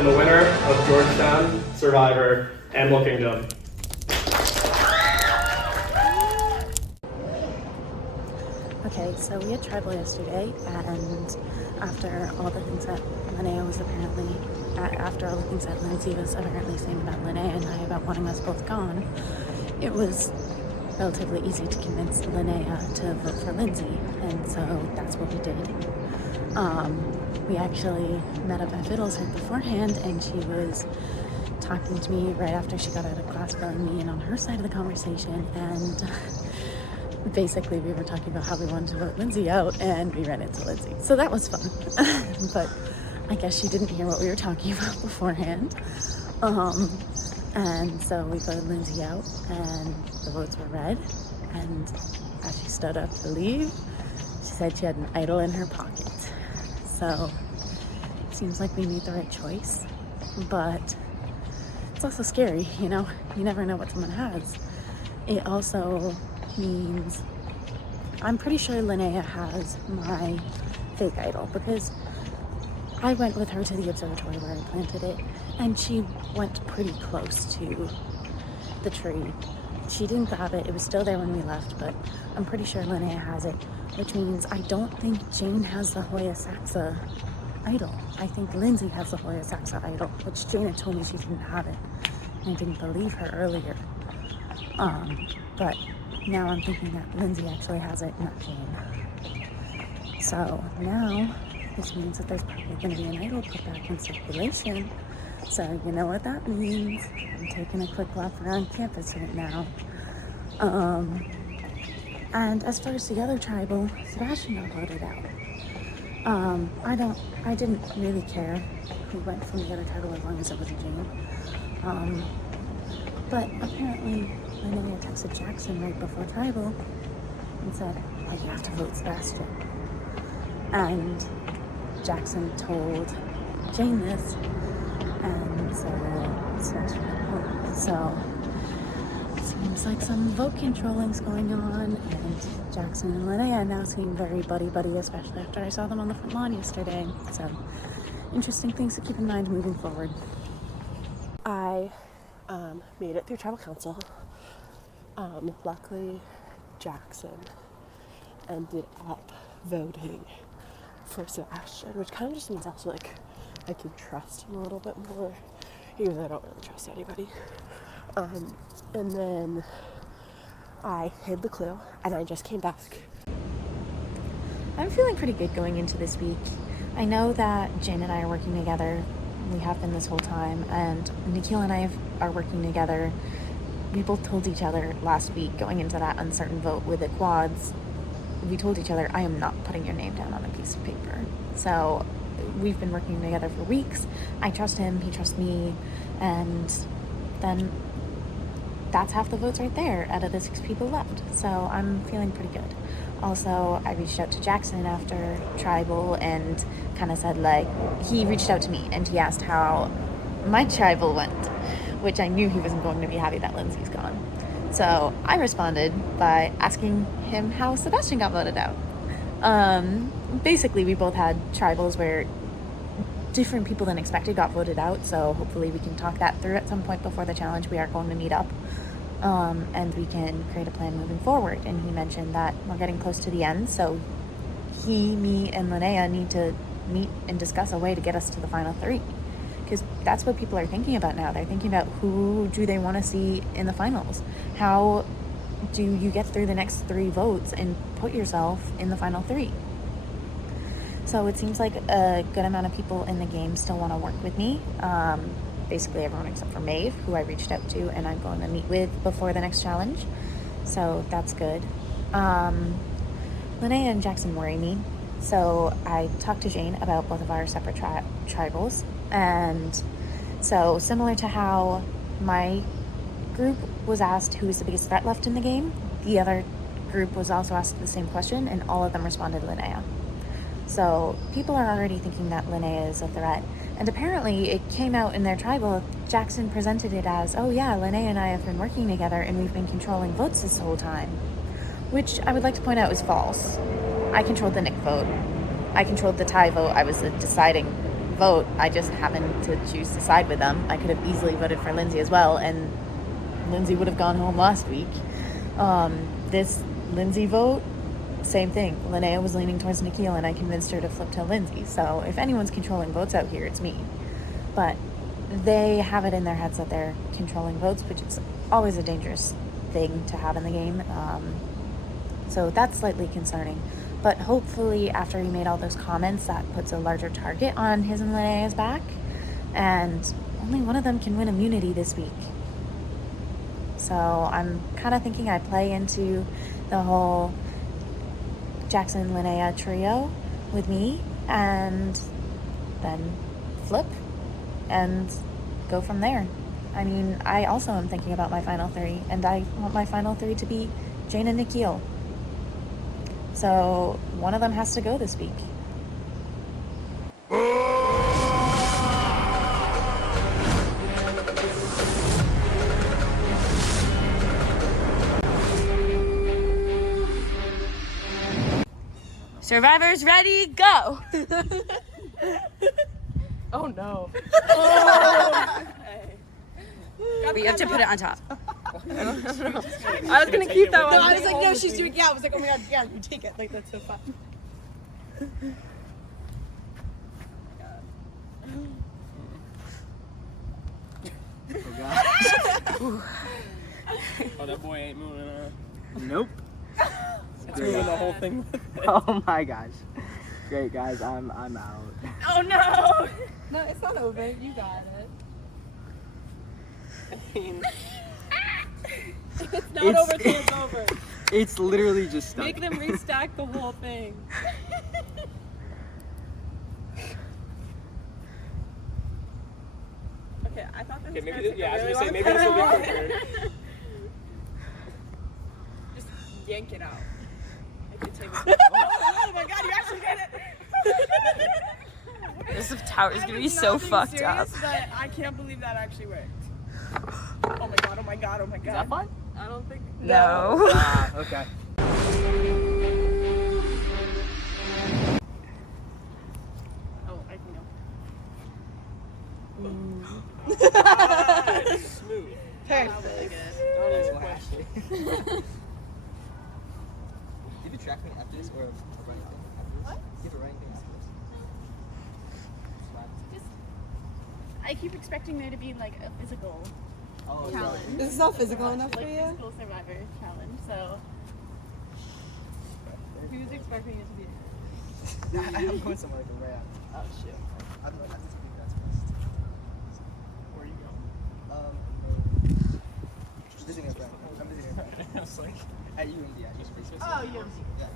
and the winner of Georgetown, Survivor, Animal Kingdom. Okay, so we had tribal yesterday, and after all the things that Lindsay was apparently saying about Linnea and I about wanting us both gone, it was relatively easy to convince Linnea to vote for Lindsay, and so that's what we did. We actually met up at Fiddles right beforehand, and she was talking to me right after she got out of class, filling me in on her side of the conversation, and basically we were talking about how we wanted to vote Lindsay out, and we ran into Lindsay. So that was fun. But I guess she didn't hear what we were talking about beforehand. And so we voted Lindsay out, and the votes were read. And as she stood up to leave, she said she had an idol in her pocket. So it seems like we made the right choice. But it's also scary, you know? You never know what someone has. It also means I'm pretty sure Linnea has my fake idol, because I went with her to the observatory where I planted it, and she went pretty close to the tree. She didn't grab it. It was still there when we left, but I'm pretty sure Linnea has it, which means I don't think Jane has the Hoya Saxa idol. I think Lindsay has the Hoya Saxa idol, which Jane had told me she didn't have it, and I didn't believe her earlier. But now I'm thinking that Lindsay actually has it, not Jane. So now this means that there's probably going to be an idol put back in circulation. So you know what that means. I'm taking a quick lap around campus right now. And as far as the other tribal, Sebastian got voted out. I didn't really care who went from the other tribal as long as it wasn't Jane. But apparently Linnea texted Jackson right before tribal and said, "Oh, you have to vote Sebastian." And Jackson told Jane this, and so Sebastian went home. So it seems like some vote controlling's going on, and Jackson and Linnea now seem very buddy-buddy, especially after I saw them on the front lawn yesterday. So interesting things to keep in mind moving forward. I made it through tribal council. Luckily, Jackson ended up voting for Sebastian, which kind of just means also like I can trust him a little bit more, even though I don't really trust anybody. And then I hid the clue, and I just came back. I'm feeling pretty good going into this week. I know that Jane and I are working together. We have been this whole time, and Nikhil and I are working together. We both told each other last week, going into that uncertain vote with the quads, we told each other, I am not putting your name down on a piece of paper. So we've been working together for weeks. I trust him, he trusts me, and then that's half the votes right there out of the 6 people left. So I'm feeling pretty good. Also, I reached out to Jackson after tribal and kind of said, like, he reached out to me and he asked how my tribal went, which I knew he wasn't going to be happy that Lindsay's gone. So I responded by asking him how Sebastian got voted out. Basically, we both had tribals where different people than expected got voted out, so hopefully we can talk that through at some point before the challenge. We are going to meet up, and we can create a plan moving forward. And he mentioned that we're getting close to the end, so he, me, and Linnea need to meet and discuss a way to get us to the final 3. Because that's what people are thinking about now. They're thinking about who do they want to see in the finals. How do you get through the next 3 votes and put yourself in the final 3? So it seems like a good amount of people in the game still want to work with me. Basically everyone except for Maeve, who I reached out to and I'm going to meet with before the next challenge. So that's good. Linnea and Jackson worry me. So I talked to Jane about both of our separate tribals. And so similar to how my group was asked who is the biggest threat left in the game, the other group was also asked the same question, and all of them responded Linnea. So people are already thinking that Linnea is a threat. And apparently it came out in their tribal, Jackson presented it as, oh yeah, Linnea and I have been working together and we've been controlling votes this whole time. Which I would like to point out is false. I controlled the Nick vote. I controlled the tie vote. I was the deciding vote. I just happened to choose to side with them. I could have easily voted for Lindsay as well, and Lindsay would have gone home last week. This Lindsay vote, same thing. Linnea was leaning towards Nikhil, and I convinced her to flip to Lindsay. So if anyone's controlling votes out here, it's me. But they have it in their heads that they're controlling votes, which is always a dangerous thing to have in the game. So that's slightly concerning. But hopefully after he made all those comments, that puts a larger target on his and Linnea's back. And only one of them can win immunity this week. So I'm kind of thinking I play into the whole Jackson Linnea trio with me, and then flip and go from there. I mean, I also am thinking about my final three, and I want my final three to be Jane and Nikhil. So one of them has to go this week. Survivors ready, go! Oh no. But you have to put it on top. I was gonna keep that one. No, I was like, no, she's doing. Yeah, I was like, oh my god, yeah, you take it. Like that's so fun. Oh god. Oh, that boy ain't moving. Nope. It's moving the whole thing. Oh my gosh. Great guys, I'm out. Oh no! No, it's not over. You got it. I mean, It's not over till it's over. It's literally just stuck. Make them restack the whole thing. Okay, I thought this was maybe gonna this, take yeah, I a was really gonna say maybe long this will be prepared. Just yank it out. I can take it. Oh my god, you actually did it! This tower is gonna be so fucked up. But I can't believe that actually worked. Oh my god, oh my god, oh my god. Is that fun? I don't think. No. Okay. Oh, I can go. Smooth. Perfect. That is flashy. Give a track thing after this or a running thing after this? What? Give a running thing after this. I keep expecting there to be like a physical Oh, challenge. This is not physical enough for Like you? physical survivor challenge. So who's expecting it to be? I'm going somewhere like around. Oh shit. I'm going to have to speak that first. Where are you going? Visiting a friend. I'm visiting a friend. I was like, At UND, at UND. Oh, yeah. Yeah.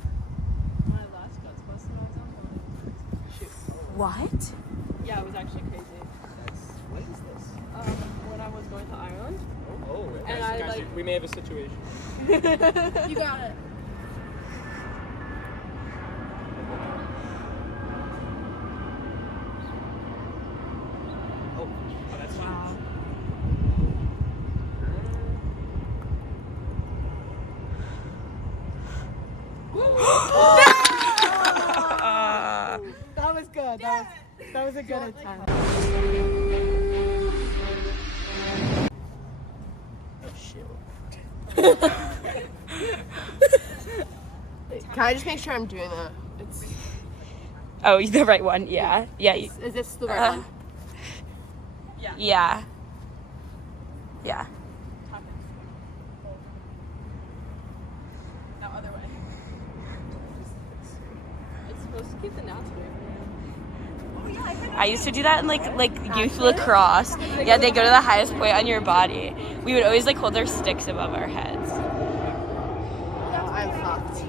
My last Ghostbusters I was on. Shoot. What? Yeah, it was actually crazy. When is this? When I was going to Ireland. oh, And guys, I, guys, like- we may have a situation. You got it. Oh, that's huge. That was good. That was a good attempt. Oh shit. Can I just make sure I'm doing that? It's. Oh, the right one. Yeah. Yeah. Is this the right one? Yeah. Yeah. No, other way. It's supposed to keep the knots away from you. I used to do that in like youth lacrosse. Yeah, they go to the highest point on your body. We would always like hold our sticks above our heads. I'm fucked.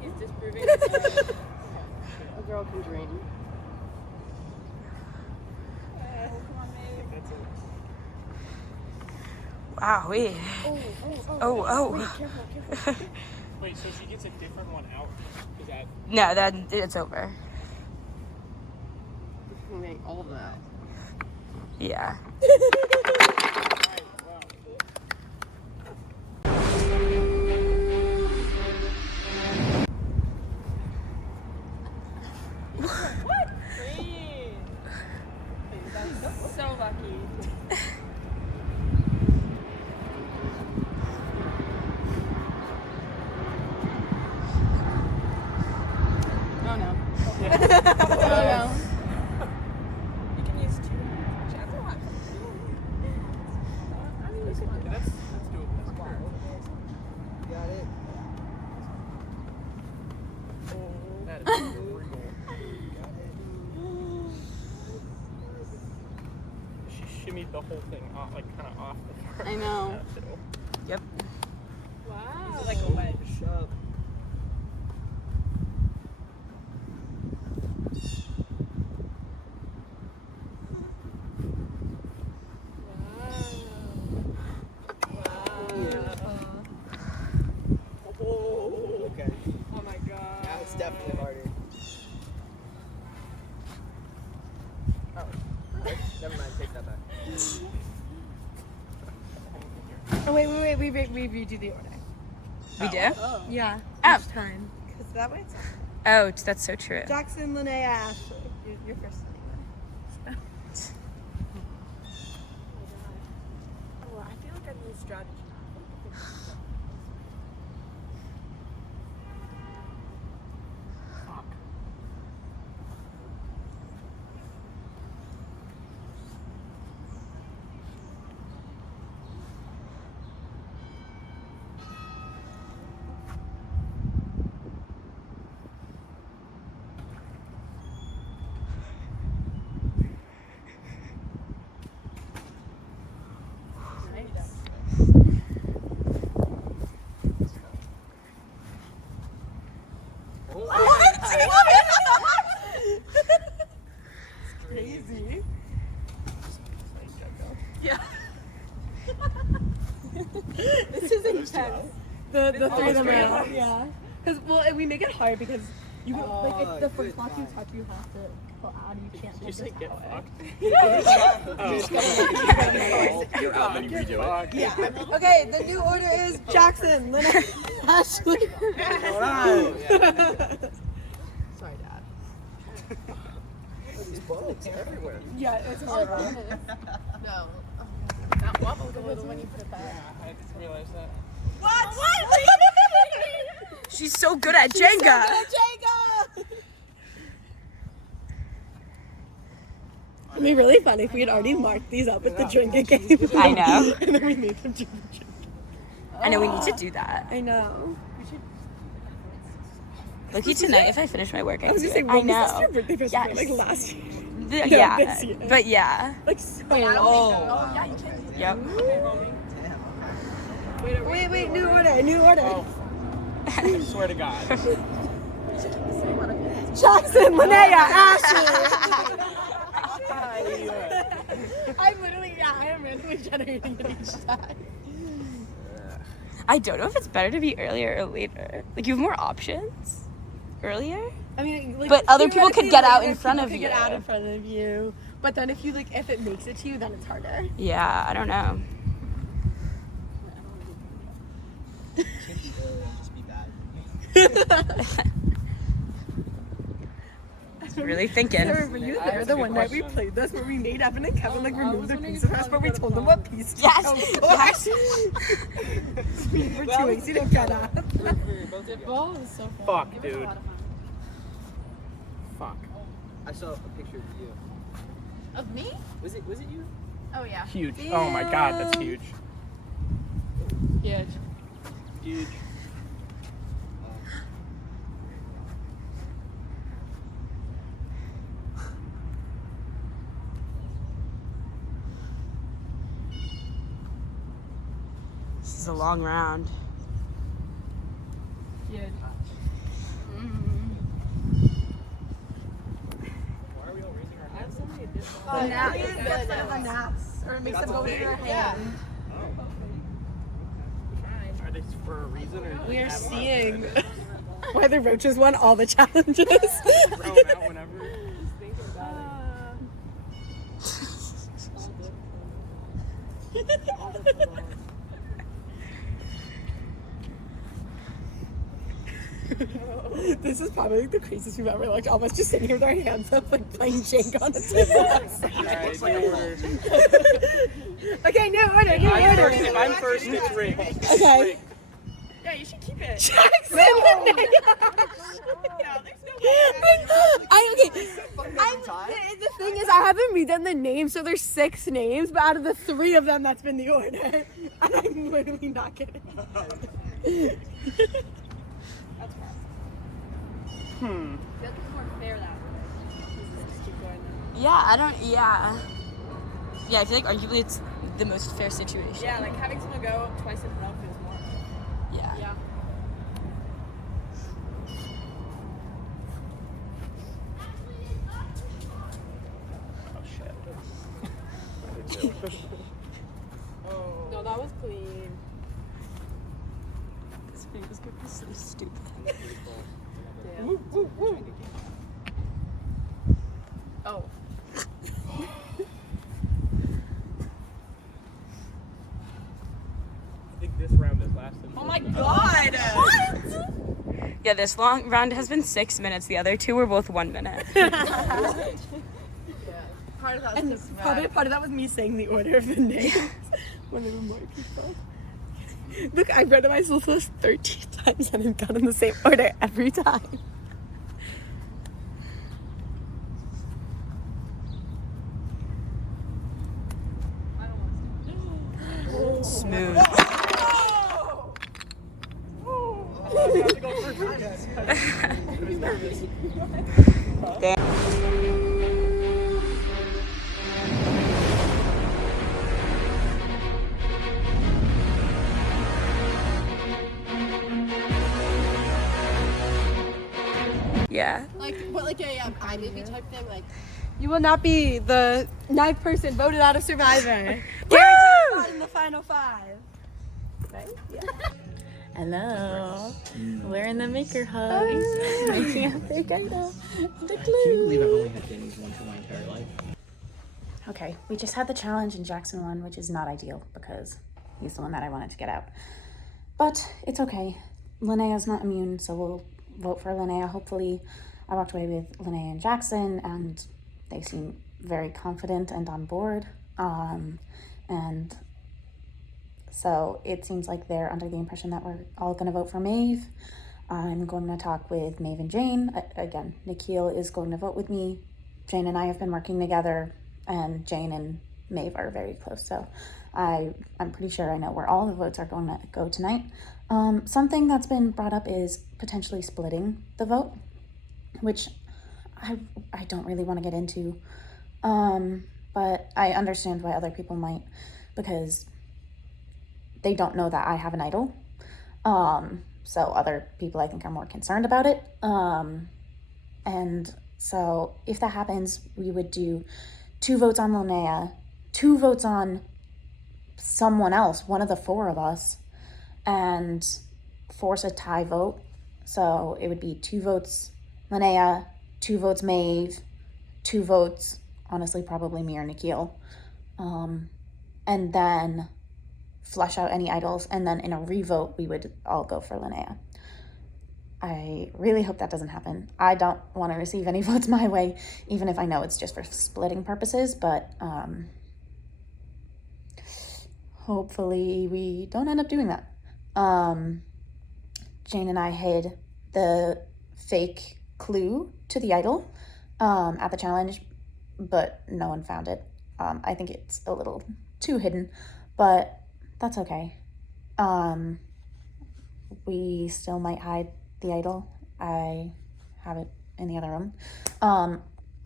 He's disproving a girl can dream. Wow. Oh. Wait, so she gets a different one out? Is that? No, that it's over. You can make all of that. Yeah. You can use 2. That's a lot. I mean, that's doable. Got it. That is brutal. She shimmied the whole thing off, like kind of off the front. I know. Yep. Wow. It's like a wedge. Shove. Okay. Oh my god. Now it's definitely harder. Oh. Never mind, take that back. Oh wait, we redo the order. We do? Yeah, Oh. each time. Because that way it's Oh, that's so true. Jackson, Linnea, Ashley. You're first anyway. Oh, I feel like I need strategy. Fuck. Crazy. This is intense. The 3 of them are, yeah. Because, well, and we make it hard because you can, like, if the first block you touch, you have to pull out and you can't You say get fucked. You're out and you redo it. Yeah. Okay, the new order is Jackson, Linnea, Ashley. Sorry, Dad. These bugs are everywhere. Yeah, it's horrible. No. That wobbled a little when you put it back. I just realized that. What? She's so good at Jenga. It'd be really fun if we had already marked these up with the drinking game. I know. And then we made them do the drink. I know we need to do that. I know. Lucky tonight, if I finish my work, I was do gonna say, it. when I was this know. your birthday present? Yes. Like last year? Yeah, this year. but yeah. Like so Oh. Yeah, you Yep. Wait, new order. I swear to God. Jackson, Linnea, Ashley. I'm literally, I am randomly generating it each time. I don't know if it's better to be earlier or later. Like, you have more options earlier. I mean, like, But other people could get out in theoretically, front people of could you. Get out in front of you. But then if you if it makes it to you, then it's harder. Yeah, I don't know. can't be early and just be bad. Really thinking. Sarah, were you there That's the a good one night we question. played this where we made Evan and Kevin remove their piece of us, but we told them what piece to Yes. go for? Yes. For 2 weeks, you didn't get up. The ball is so fun. Fuck, Give it a dude. lot of fun. Fuck. I saw a picture of you. Of me? Was it you? Oh yeah. Huge. Oh my God, that's huge. Huge. Huge. This is a long round. Huge. Why are we all raising our hands? The naps. Or it makes them go in your hand. Are they for a reason or We are seeing why the roaches won all the challenges. throw them out whenever? This is probably the craziest we've ever looked. All of us just sitting here with our hands up, playing Jenga on the table outside. Alright, new order. Okay, new order. If I'm first, it's rigged. Okay. Yeah, you should keep it. Jackson, I because I haven't redone the names, so there's 6 names, but out of the 3 of them, that's been the order. And I'm literally not kidding. That's rough. You have to be more fair that way. Just keep going. Yeah, I don't. Yeah. Yeah, I feel like arguably it's the most fair situation. Yeah, like having someone go twice in a row feels more. Yeah. Yeah. No, that was clean. This video is gonna be so stupid. Oh. I think this round has lasted. Oh my god! What? Yeah, this long round has been 6 minutes. The other 2 were both 1 minute. Part of that was probably part of that was me saying the order of the names when there were more people. Look, I read it myself list 13 times and I've gotten the same order every time. Smooth. Yeah. Like, what, like a iMovie type thing? Like, you will not be the 9th person voted out of Survivor. Woo! Not in the final 5. Right? Yeah. Hello. We're in the Maker Hub. Making a fake idol. The Can you glue. believe I've only had Denny's one for my entire life? Okay, we just had the challenge and Jackson won, which is not ideal because he's the one that I wanted to get out. But it's okay. Linnea's not immune, so we'll vote for Linnea. Hopefully, I walked away with Linnea and Jackson, and they seem very confident and on board. And so it seems like they're under the impression that we're all going to vote for Maeve. I'm going to talk with Maeve and Jane. Again, Nikhil is going to vote with me. Jane and I have been working together, and Jane and Maeve are very close. So I'm pretty sure I know where all the votes are going to go tonight. Something that's been brought up is potentially splitting the vote, which I don't really want to get into. But I understand why other people might, because they don't know that I have an idol. So other people I think are more concerned about it. And so if that happens, we would do 2 votes on Linnea, 2 votes on someone else, one of the 4 of us, and force a tie vote. So it would be 2 votes Linnea, 2 votes Maeve, 2 votes, honestly, probably me or Nikhil. And then flush out any idols, and then in a revote, we would all go for Linnea. I really hope that doesn't happen. I don't want to receive any votes my way, even if I know it's just for splitting purposes, but hopefully we don't end up doing that. Jane and I hid the fake clue to the idol at the challenge, but no one found it. I think it's a little too hidden, but that's okay. We still might hide the idol. I have it in the other room.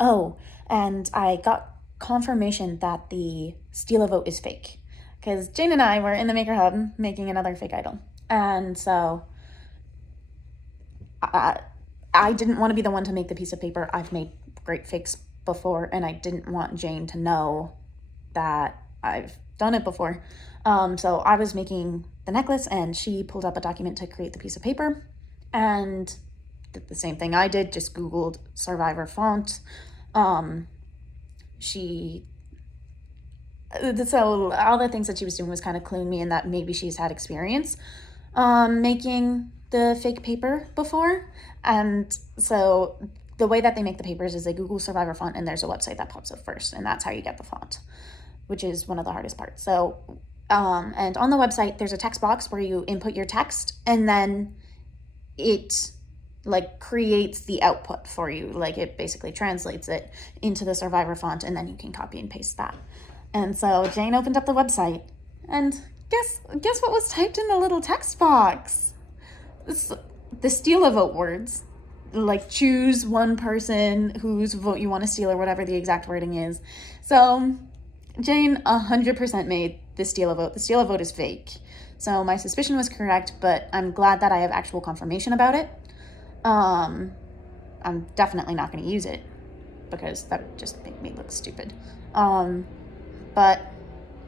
Oh, and I got confirmation that the steal a vote is fake, because Jane and I were in the Maker Hub making another fake idol. And so I didn't want to be the one to make the piece of paper. I've made great fakes before, and I didn't want Jane to know that I've done it before. So I was making the necklace, and she pulled up a document to create the piece of paper and did the same thing I did, just Googled Survivor font. So all the things that she was doing was kind of cluing me in that maybe she's had experience making the fake paper before. And so the way that they make the papers is they Google Survivor font, and there's a website that pops up first, and that's how you get the font, which is one of the hardest parts. So and on the website, there's a text box where you input your text, and then it like creates the output for you. Like it basically translates it into the Survivor font, and then you can copy and paste that. And so Jane opened up the website, and guess what was typed in the little text box? It's the steal a vote words. Like choose one person whose vote you want to steal or whatever the exact wording is. So Jane 100% made the steal a vote. The steal a vote is fake. So my suspicion was correct, but I'm glad that I have actual confirmation about it. I'm definitely not going to use it because that would just make me look stupid. But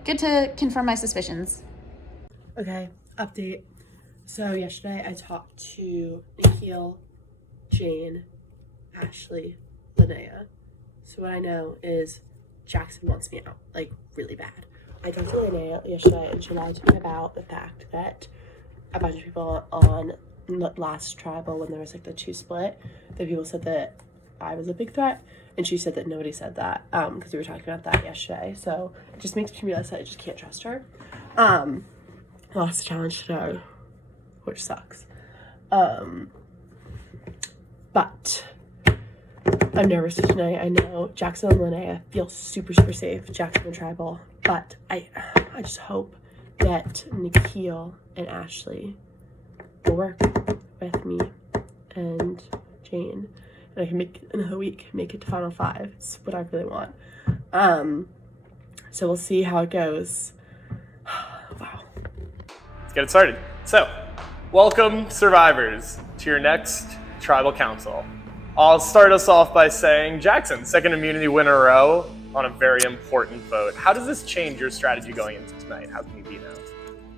good to confirm my suspicions. Okay, update. So yesterday I talked to Nikhil, Jane, Ashley, Linnea. So what I know is Jackson wants me out, like really bad. I talked to Linnea yesterday and she lied to me about the fact that a bunch of people on last tribal, when there was like the 2 split, the people said that I was a big threat, and she said that nobody said that because we were talking about that yesterday. So it just makes me realize that I just can't trust her. Lost the challenge today, which sucks. But I'm nervous tonight. I know Jackson and Linnea feel super safe. Jackson and tribal, but I just hope that Nikhil and Ashley will work with me and Jane, and I can make another week, make it to Final 5. It's what I really want. So we'll see how it goes. Wow. Let's get it started. So, welcome, survivors, to your next tribal council. I'll start us off by saying, Jackson, second immunity win in a row on a very important vote. How does this change your strategy going into tonight? How can you be now?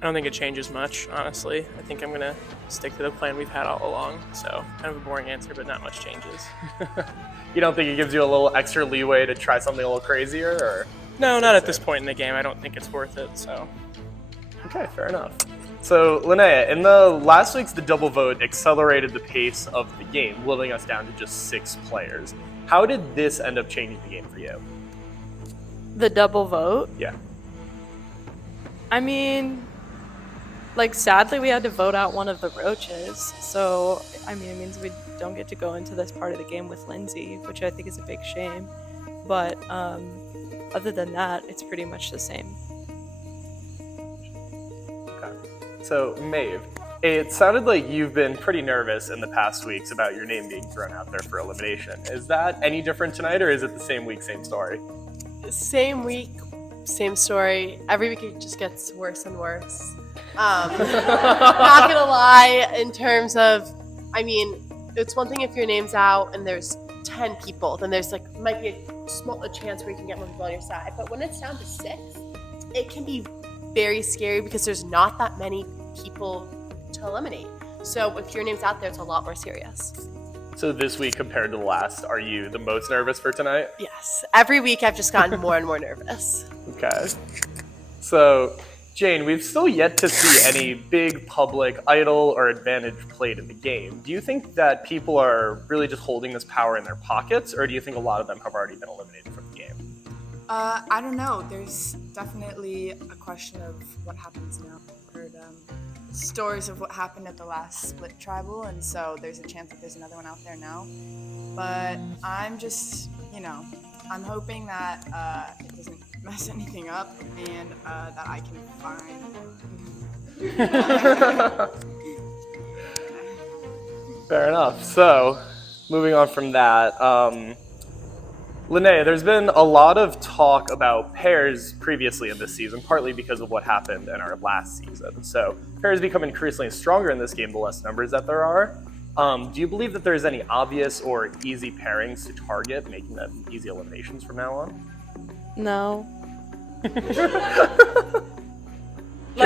I don't think it changes much, honestly. I think I'm going to stick to the plan we've had all along. So, kind of a boring answer, but not much changes. You don't think it gives you a little extra leeway to try something a little crazier? Or No, not at this point in the game. I don't think it's worth it, so. Okay, fair enough. So, Linnea, in the last week's the double vote accelerated the pace of the game, whittling us down to just 6 players. How did this end up changing the game for you? The double vote? Yeah. I mean, like, sadly, we had to vote out one of the roaches. So, I mean, it means we don't get to go into this part of the game with Lindsay, which I think is a big shame. But other than that, it's pretty much the same. Okay. So, Maeve, it sounded like you've been pretty nervous in the past weeks about your name being thrown out there for elimination. Is that any different tonight, or is it the same week, same story? Same week, same story. Every week it just gets worse and worse. Not gonna lie, in terms of, I mean, it's one thing if your name's out and there's 10 people, then there's like, might be a chance where you can get more people on your side. But when it's down to 6, it can be very scary because there's not that many people to eliminate. So if your name's out there, it's a lot more serious. So this week compared to the last, are you the most nervous for tonight? Yes. Every week I've just gotten more and more nervous. Okay. So, Jane, we've still yet to see any big public idol or advantage played in the game. Do you think that people are really just holding this power in their pockets, or do you think a lot of them have already been eliminated from the game? I don't know. There's definitely a question of what happens now. I've heard stories of what happened at the last split tribal, and so there's a chance that there's another one out there now. But I'm just, I'm hoping that it doesn't mess anything up and that I can find. Fair enough. So, moving on from that, Linnea, there's been a lot of talk about pairs previously in this season, partly because of what happened in our last season. So pairs become increasingly stronger in this game the less numbers that there are. Do you believe that there's any obvious or easy pairings to target, making them easy eliminations from now on? No. Care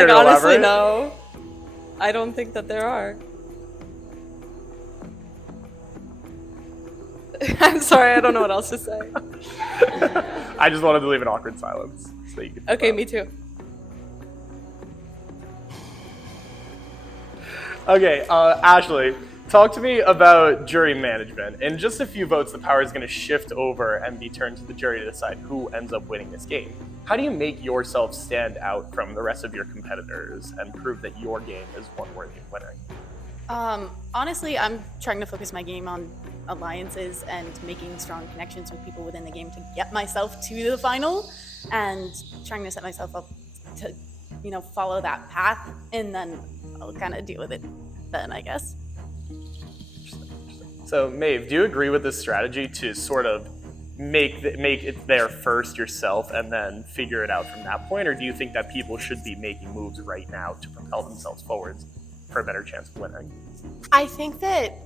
to honestly, elaborate? no. I don't think that there are. I'm sorry, I don't know what else to say. I just wanted to leave an awkward silence so you could. Okay, me too. Okay, Ashley, talk to me about jury management. In just a few votes, the power is going to shift over and be turned to the jury to decide who ends up winning this game. How do you make yourself stand out from the rest of your competitors and prove that your game is one worthy of winning? Honestly, I'm trying to focus my game on alliances and making strong connections with people within the game to get myself to the final, and trying to set myself up to, follow that path, and then I'll kind of deal with it then, I guess. So, Maeve, do you agree with this strategy to sort of make it there first yourself and then figure it out from that point, or do you think that people should be making moves right now to propel themselves forwards for a better chance of winning? I think that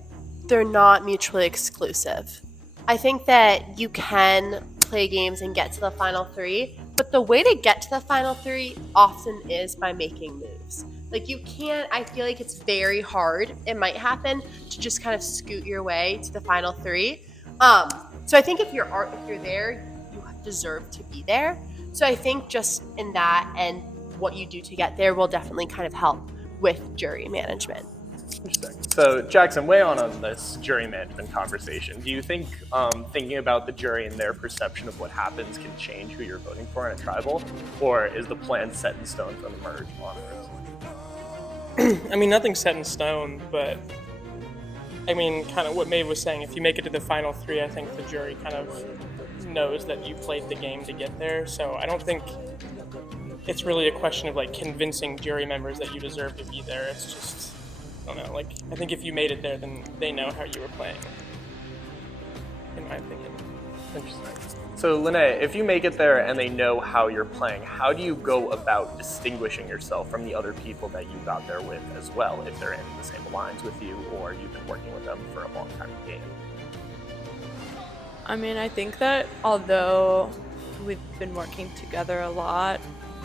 they're not mutually exclusive. I think that you can play games and get to the final three, but the way to get to the final three often is by making moves. Like you can't, I feel like it's very hard, it might happen, to just kind of scoot your way to the final three. So I think if you're there, you deserve to be there. So I think just in that and what you do to get there will definitely kind of help with jury management. Interesting. So, Jackson, weigh on this jury management conversation. Do you think thinking about the jury and their perception of what happens can change who you're voting for in a tribal, or is the plan set in stone from the merge onwards? I mean, nothing's set in stone, but I mean, kind of what Maeve was saying, if you make it to the final three, I think the jury kind of knows that you played the game to get there. So I don't think it's really a question of like convincing jury members that you deserve to be there. It's just, I don't know, like, I think if you made it there, then they know how you were playing, in my opinion. Interesting. So, Lene, if you make it there and they know how you're playing, how do you go about distinguishing yourself from the other people that you got there with as well, if they're in the same alliance with you or you've been working with them for a long time in the game? I mean, I think that although we've been working together a lot,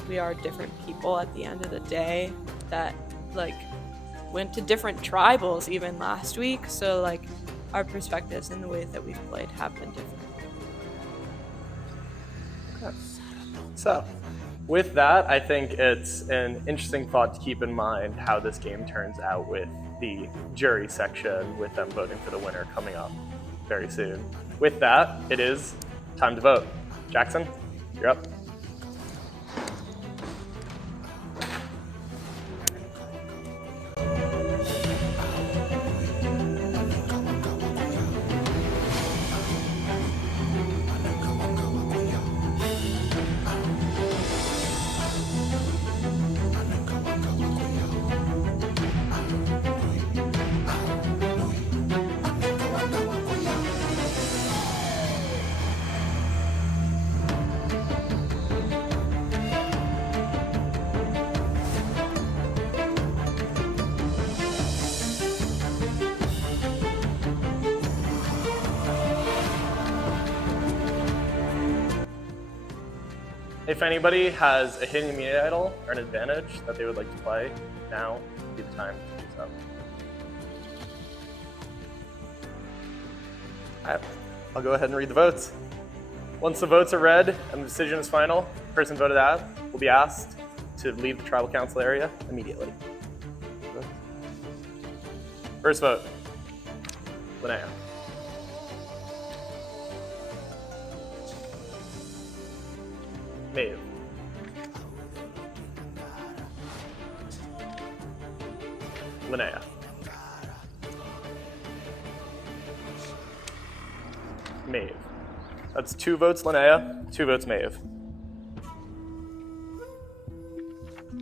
we are different people at the end of the day that, like, went to different tribals even last week. So, like, our perspectives and the ways that we've played have been different. Okay. So, with that, I think it's an interesting thought to keep in mind how this game turns out with the jury section, with them voting for the winner coming up very soon. With that, it is time to vote. Jackson, you're up. If anybody has a hidden immunity idol or an advantage that they would like to play, now would be the time to do so. All right, I'll go ahead and read the votes. Once the votes are read and the decision is final, the person voted out will be asked to leave the tribal council area immediately. First vote, Linnea. Maeve. Linnea. Maeve. That's 2 votes Linnea, 2 votes Maeve.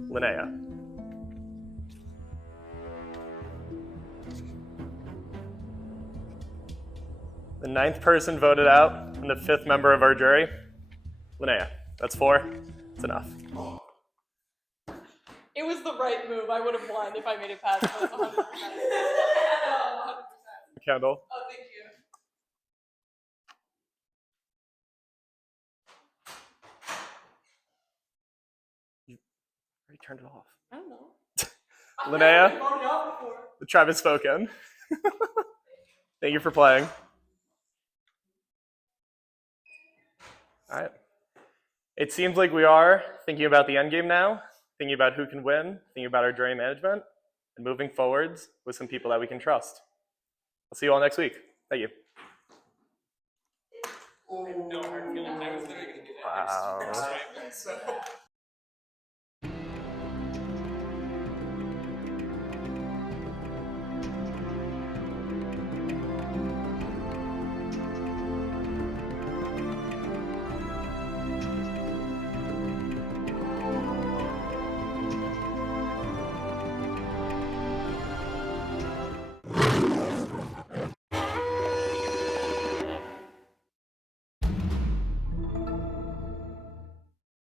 Linnea. The 9th person voted out, and the 5th member of our jury, Linnea. That's 4. That's enough. It was the right move. I would have won if I made it past. 100%. 100%. Kendall. Oh, thank you. You already turned it off. I don't know. Linnea, the tribe has spoken. Thank you for playing. All right. It seems like we are thinking about the end game now, thinking about who can win, thinking about our jury management, and moving forwards with some people that we can trust. I'll see you all next week. Thank you. No hard feelings. I was literally going to do that. Wow.